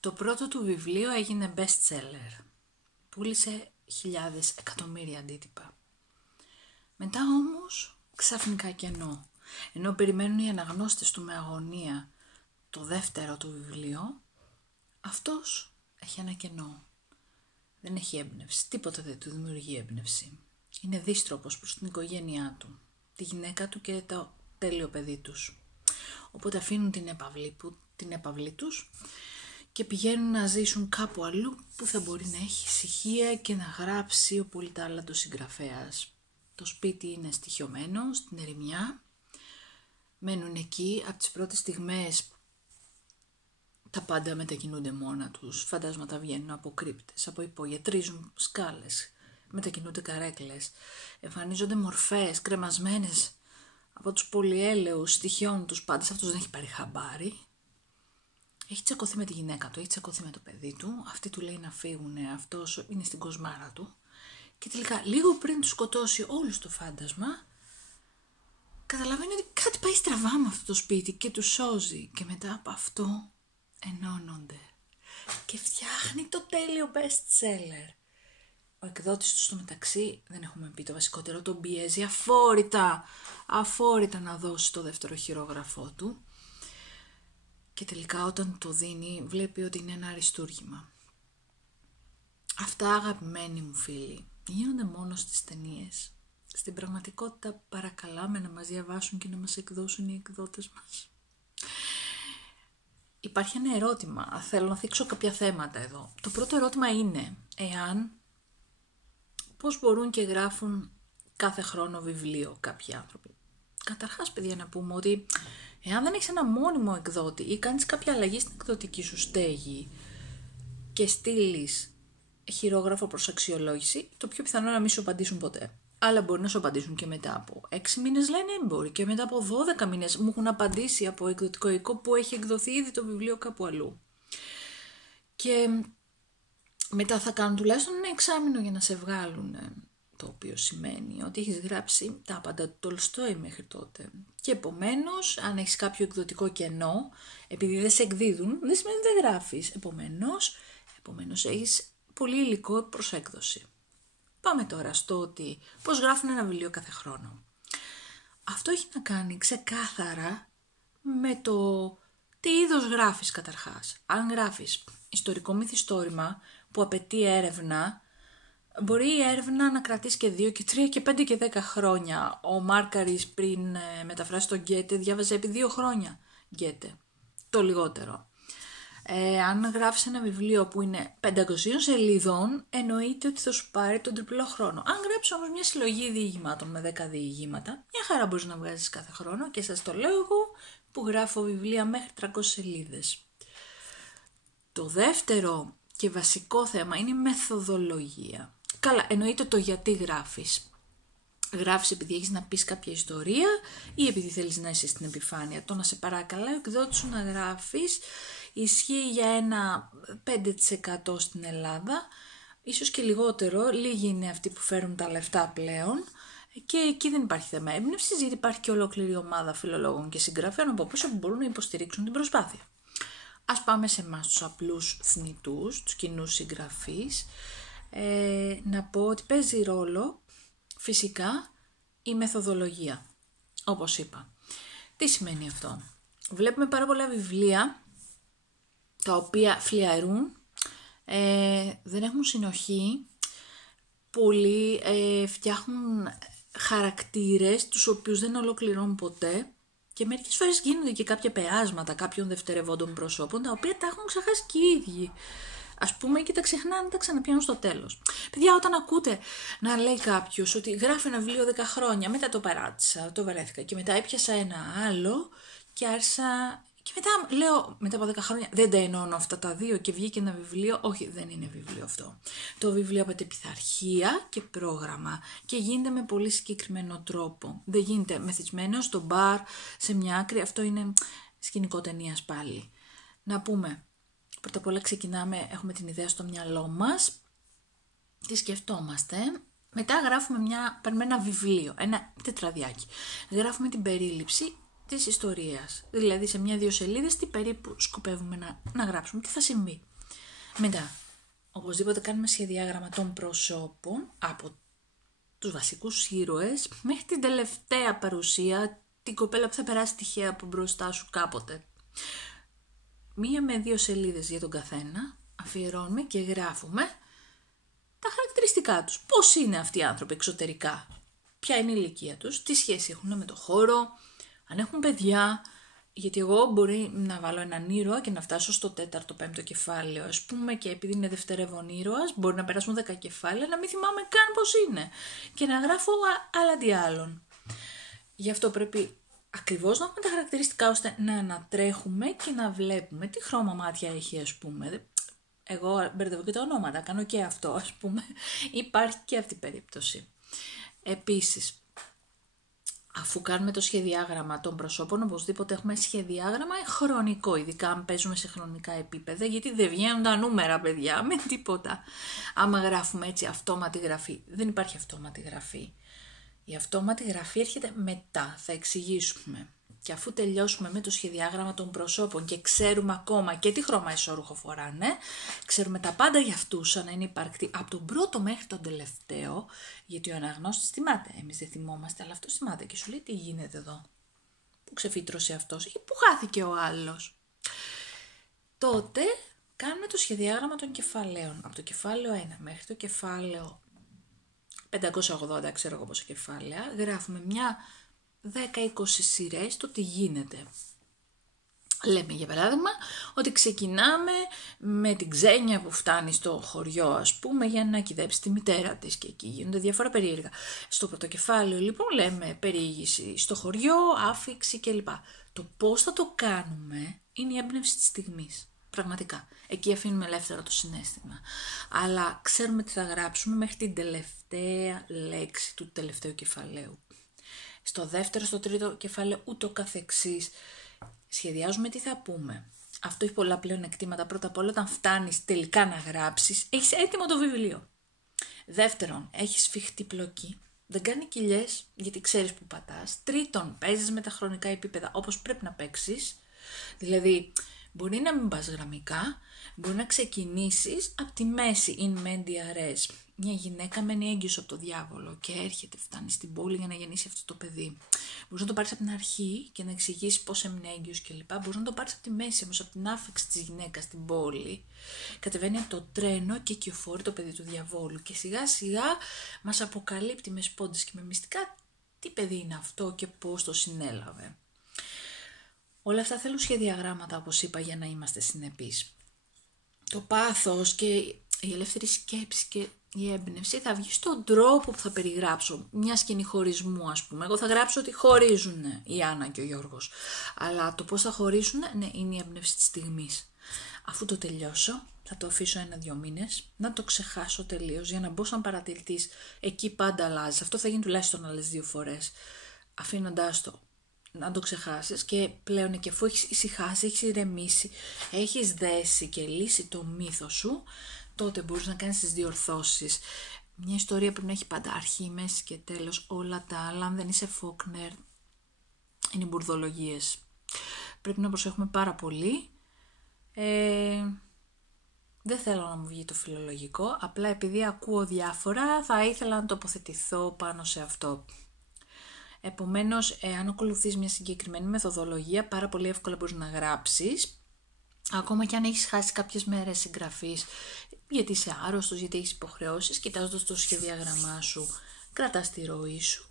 Το πρώτο του βιβλίο έγινε best seller. Πούλησε χιλιάδες, εκατομμύρια αντίτυπα. Μετά όμως ξαφνικά κενό. Ενώ περιμένουν οι αναγνώστες του με αγωνία το δεύτερο του βιβλίο, αυτός έχει ένα κενό. Δεν έχει έμπνευση, τίποτα δεν του δημιουργεί έμπνευση. Είναι δύστροπος προς την οικογένειά του, τη γυναίκα του και το τέλειο παιδί τους. Οπότε αφήνουν την επαυλή τους και πηγαίνουν να ζήσουν κάπου αλλού που θα μπορεί να έχει ησυχία και να γράψει ο πολυτάλαντος συγγραφέας. Το σπίτι είναι στοιχειωμένο στην ερημιά, μένουν εκεί από τις πρώτες στιγμές. Τα πάντα μετακινούνται μόνα τους, φαντάσματα βγαίνουν από κρύπτες, από υπόγεια, τρίζουν σκάλες, μετακινούνται καρέκλες, εμφανίζονται μορφές κρεμασμένες από τους πολυέλαιους, στοιχειών τους πάντες, αυτός δεν έχει πάρει χαμπάρι. Έχει τσακωθεί με τη γυναίκα του, έχει τσακωθεί με το παιδί του, αυτή του λέει να φύγουνε, αυτός είναι στην κοσμάρα του και τελικά λίγο πριν του σκοτώσει όλους το φάντασμα, καταλαβαίνει ότι κάτι πάει στραβά με αυτό το σπίτι και του σώζει και μετά από αυτό ενώνονται και φτιάχνει το τέλειο best seller. Ο εκδότης του στο μεταξύ, δεν έχουμε πει το βασικότερο, τον πιέζει αφόρητα να δώσει το δεύτερο χειρόγραφό του και τελικά όταν το δίνει βλέπει ότι είναι ένα αριστούργημα. Αυτά, αγαπημένοι μου φίλοι, γίνονται μόνο στις ταινίες. Στην πραγματικότητα παρακαλάμε να μας διαβάσουν και να μας εκδώσουν οι εκδότες μας. Υπάρχει ένα ερώτημα, θέλω να θίξω κάποια θέματα εδώ. Το πρώτο ερώτημα είναι, πώς μπορούν και γράφουν κάθε χρόνο βιβλίο κάποιοι άνθρωποι. Καταρχάς, παιδιά, να πούμε ότι εάν δεν έχεις ένα μόνιμο εκδότη ή κάνεις κάποια αλλαγή στην εκδοτική σου στέγη και στείλεις χειρόγραφο προς αξιολόγηση, το πιο πιθανό να μην σου απαντήσουν ποτέ. Αλλά μπορεί να σου απαντήσουν και μετά από 6 μήνες, λένε, μπορεί και μετά από 12 μήνες. Μου έχουν απαντήσει από εκδοτικό οίκο που έχει εκδοθεί ήδη το βιβλίο κάπου αλλού. Και μετά θα κάνουν τουλάχιστον ένα εξάμηνο για να σε βγάλουν, το οποίο σημαίνει ότι έχεις γράψει τα πάντα του Τολστόι μέχρι τότε. Και επομένως, αν έχεις κάποιο εκδοτικό κενό, επειδή δεν σε εκδίδουν, δεν σημαίνει ότι δεν γράφεις. Επομένως έχεις πολύ υλικό προς έκδοση. Πάμε τώρα στο ότι πώς γράφουν ένα βιβλίο κάθε χρόνο. Αυτό έχει να κάνει ξεκάθαρα με το τι είδος γράφεις καταρχάς. Αν γράφεις ιστορικό μυθιστόρημα που απαιτεί έρευνα, μπορεί η έρευνα να κρατήσει και 2 και 3 και 5 και 10 χρόνια. Ο Μάρκαρης πριν μεταφράσει τον Γκέτε διάβαζε επί 2 χρόνια Γκέτε, το λιγότερο. Αν γράφεις ένα βιβλίο που είναι 500 σελίδων, εννοείται ότι θα σου πάρει τον τριπλό χρόνο. Αν γράψεις όμως μια συλλογή διηγημάτων με 10 διηγήματα, μια χαρά μπορείς να βγάζεις κάθε χρόνο και σας το λέω εγώ που γράφω βιβλία μέχρι 300 σελίδες. Το δεύτερο και βασικό θέμα είναι η μεθοδολογία. Καλά, εννοείται το γιατί γράφεις. Γράφεις επειδή έχεις να πεις κάποια ιστορία ή επειδή θέλεις να είσαι στην επιφάνεια. Το να σε παρακαλάει ο εκδότης σου να γράφεις ισχύει για ένα 5% στην Ελλάδα, ίσως και λιγότερο, λίγοι είναι αυτοί που φέρουν τα λεφτά πλέον και εκεί δεν υπάρχει θέμα έμπνευσης, γιατί υπάρχει και ολόκληρη ομάδα φιλολόγων και συγγραφέων από πίσω που μπορούν να υποστηρίξουν την προσπάθεια. Ας πάμε σε εμάς τους απλούς θνητούς, τους κοινούς συγγραφείς, να πω ότι παίζει ρόλο φυσικά η μεθοδολογία, όπως είπα. Τι σημαίνει αυτό? Βλέπουμε πάρα πολλά βιβλία τα οποία φλιαρούν, δεν έχουν συνοχή, πολλοί φτιάχνουν χαρακτήρες τους οποίους δεν ολοκληρώνουν ποτέ και μερικές φορές γίνονται και κάποια πεάσματα κάποιων δευτερευόντων προσώπων τα οποία τα έχουν ξεχάσει και οι ίδιοι. Ας πούμε και τα ξεχνάνε, τα ξαναπιάνουν στο τέλος. Παιδιά, όταν ακούτε να λέει κάποιος ότι γράφει ένα βιβλίο 10 χρόνια, μετά το παράτησα, το βαρέθηκα και μετά έπιασα ένα άλλο και άρχισα. Και μετά λέω, μετά από 10 χρόνια, δεν τα ενώνω αυτά τα δύο και βγήκε ένα βιβλίο. Όχι, δεν είναι βιβλίο αυτό. Το βιβλίο απαιτεί πειθαρχία και πρόγραμμα και γίνεται με πολύ συγκεκριμένο τρόπο. Δεν γίνεται μεθυσμένο στο μπαρ, σε μια άκρη. Αυτό είναι σκηνικό ταινίας πάλι. Να πούμε, πρώτα απ' όλα ξεκινάμε, έχουμε την ιδέα στο μυαλό μας, τη σκεφτόμαστε. Μετά παίρνουμε ένα βιβλίο, ένα τετραδιάκι. Γράφουμε την περίληψη της ιστορίας. Δηλαδή σε 1-2 σελίδες τι περίπου σκοπεύουμε να γράψουμε, τι θα συμβεί. Μετά, οπωσδήποτε κάνουμε σχεδιάγραμμα των προσώπων από τους βασικούς ήρωες μέχρι την τελευταία παρουσία, την κοπέλα που θα περάσει τυχαία από μπροστά σου κάποτε. 1-2 σελίδες για τον καθένα αφιερώνουμε και γράφουμε τα χαρακτηριστικά τους. Πώς είναι αυτοί οι άνθρωποι εξωτερικά, ποια είναι η ηλικία τους, τι σχέση έχουν με το χώρο, αν έχουν παιδιά. Γιατί εγώ μπορεί να βάλω έναν ήρωα και να φτάσω στο 4ο-5ο κεφάλαιο, ας πούμε, και επειδή είναι δευτερεύον ήρωας, μπορεί να περάσουν 10 κεφάλαια, να μην θυμάμαι καν πώς είναι. Και να γράφω άλλα τι άλλον. Γι' αυτό πρέπει ακριβώς να έχουμε τα χαρακτηριστικά ώστε να ανατρέχουμε και να βλέπουμε τι χρώμα μάτια έχει, ας πούμε. Εγώ μπερδεύω και τα ονόματα, κάνω και αυτό, ας πούμε. Υπάρχει και αυτή η περίπτωση. Επίσης, αφού κάνουμε το σχεδιάγραμμα των προσώπων, οπωσδήποτε έχουμε σχεδιάγραμμα χρονικό, ειδικά αν παίζουμε σε χρονικά επίπεδα, γιατί δεν βγαίνουν τα νούμερα, παιδιά, με τίποτα. Άμα γράφουμε έτσι αυτόματη γραφή, δεν υπάρχει αυτόματη γραφή. Η αυτόματη γραφή έρχεται μετά, θα εξηγήσουμε. Και αφού τελειώσουμε με το σχεδιάγραμμα των προσώπων και ξέρουμε ακόμα και τι χρώμα ισόρουχο φοράνε, ξέρουμε τα πάντα για αυτούς σαν να είναι υπαρκτοί από τον πρώτο μέχρι τον τελευταίο, γιατί ο αναγνώστης θυμάται. Εμείς δεν θυμόμαστε, αλλά αυτός θυμάται και σου λέει τι γίνεται εδώ. Πού ξεφύτρωσε αυτός ή πού χάθηκε ο άλλος. Τότε κάνουμε το σχεδιάγραμμα των κεφαλαίων. Από το κεφάλαιο 1 μέχρι το κεφάλαιο 580, ξέρω εγώ πόσα κεφάλαια, γράφουμε μια 10-20 σειρές το τι γίνεται. Λέμε για παράδειγμα ότι ξεκινάμε με την ξένια που φτάνει στο χωριό, ας πούμε, για να κυδέψει τη μητέρα της και εκεί γίνονται διάφορα περίεργα. Στο πρωτοκεφάλαιο λοιπόν λέμε περιήγηση στο χωριό, άφηξη κλπ. Το πώς θα το κάνουμε είναι η έμπνευση της στιγμής. Πραγματικά. Εκεί αφήνουμε ελεύθερο το συναίσθημα. Αλλά ξέρουμε τι θα γράψουμε μέχρι την τελευταία λέξη του τελευταίου κεφαλαίου. Στο δεύτερο, στο τρίτο κεφάλαιο ούτω καθεξής. Σχεδιάζουμε τι θα πούμε. Αυτό έχει πολλά πλεονεκτήματα. Πρώτα απ' όλα, όταν φτάνεις τελικά να γράψεις, έχεις έτοιμο το βιβλίο. Δεύτερον, έχεις σφιχτή πλοκή. Δεν κάνει κοιλιές, γιατί ξέρεις που πατάς. Τρίτον, παίζεις με τα χρονικά επίπεδα όπως πρέπει να παίξεις. Δηλαδή, μπορεί να μην πας γραμμικά, μπορεί να ξεκινήσεις από τη μέση, in media res. Μια γυναίκα μένει έγκυος από το διάβολο και έρχεται, φτάνει στην πόλη για να γεννήσει αυτό το παιδί. Μπορείς να το πάρεις από την αρχή και να εξηγήσεις πώς έμεινε έγκυος κλπ. Μπορείς να το πάρεις από τη μέση, όμως από την άφηξη της γυναίκας στην πόλη. Κατεβαίνει από το τρένο και κυοφορεί το παιδί του διαβόλου και σιγά σιγά μας αποκαλύπτει με σπόντες και με μυστικά τι παιδί είναι αυτό και πώς το συνέλαβε. Όλα αυτά θέλουν σχεδιαγράμματα, όπως είπα, για να είμαστε συνεπείς. Το πάθος και η ελεύθερη σκέψη και η έμπνευση θα βγει στον τρόπο που θα περιγράψω μια σκηνή χωρισμού, ας πούμε. Εγώ θα γράψω ότι χωρίζουν η Άννα και ο Γιώργος. Αλλά το πώς θα χωρίσουν, ναι, είναι η έμπνευση της στιγμής. Αφού το τελειώσω, θα το αφήσω 1-2 μήνες, να το ξεχάσω τελείως, για να μπω σαν παρατηρητής. Εκεί πάντα αλλάζει. Αυτό θα γίνει τουλάχιστον άλλες 2 φορές. Αφήνοντάς το να το ξεχάσεις και πλέον και αφού έχεις ησυχάσει, έχεις ηρεμήσει, έχεις δέσει και λύσει το μύθο σου, τότε μπορείς να κάνεις τις διορθώσεις. Μια ιστορία πρέπει να έχει πάντα αρχή, μέση και τέλος. Όλα τα άλλα, αν δεν είσαι Φόκνερ, είναι μπουρδολογίες. Πρέπει να προσέχουμε πάρα πολύ. Δεν θέλω να μου βγει το φιλολογικό, απλά επειδή ακούω διάφορα θα ήθελα να τοποθετηθώ πάνω σε αυτό. Επομένως, αν ακολουθείς μια συγκεκριμένη μεθοδολογία, πάρα πολύ εύκολα μπορείς να γράψεις, ακόμα και αν έχεις χάσει κάποιες μέρες συγγραφής, γιατί είσαι άρρωστος, γιατί έχεις υποχρεώσεις, κοιτάζοντας το σχεδιάγραμμά σου, κρατάς τη ροή σου.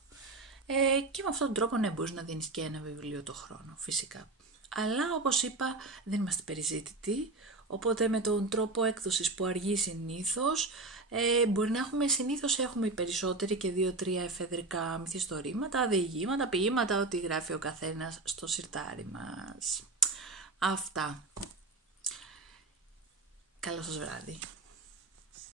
Και με αυτόν τον τρόπο, ναι, μπορείς να δίνεις και ένα βιβλίο το χρόνο, φυσικά. Αλλά, όπως είπα, δεν είμαστε περιζήτητοι, οπότε με τον τρόπο έκδοσης που αργεί συνήθως, μπορεί να έχουμε, συνήθως έχουμε οι περισσότεροι και 2-3 εφεδρικά μυθιστορήματα, διηγήματα, ποίηματα, ό,τι γράφει ο καθένας στο σιρτάρι μας. Αυτά. Καλό σας βράδυ.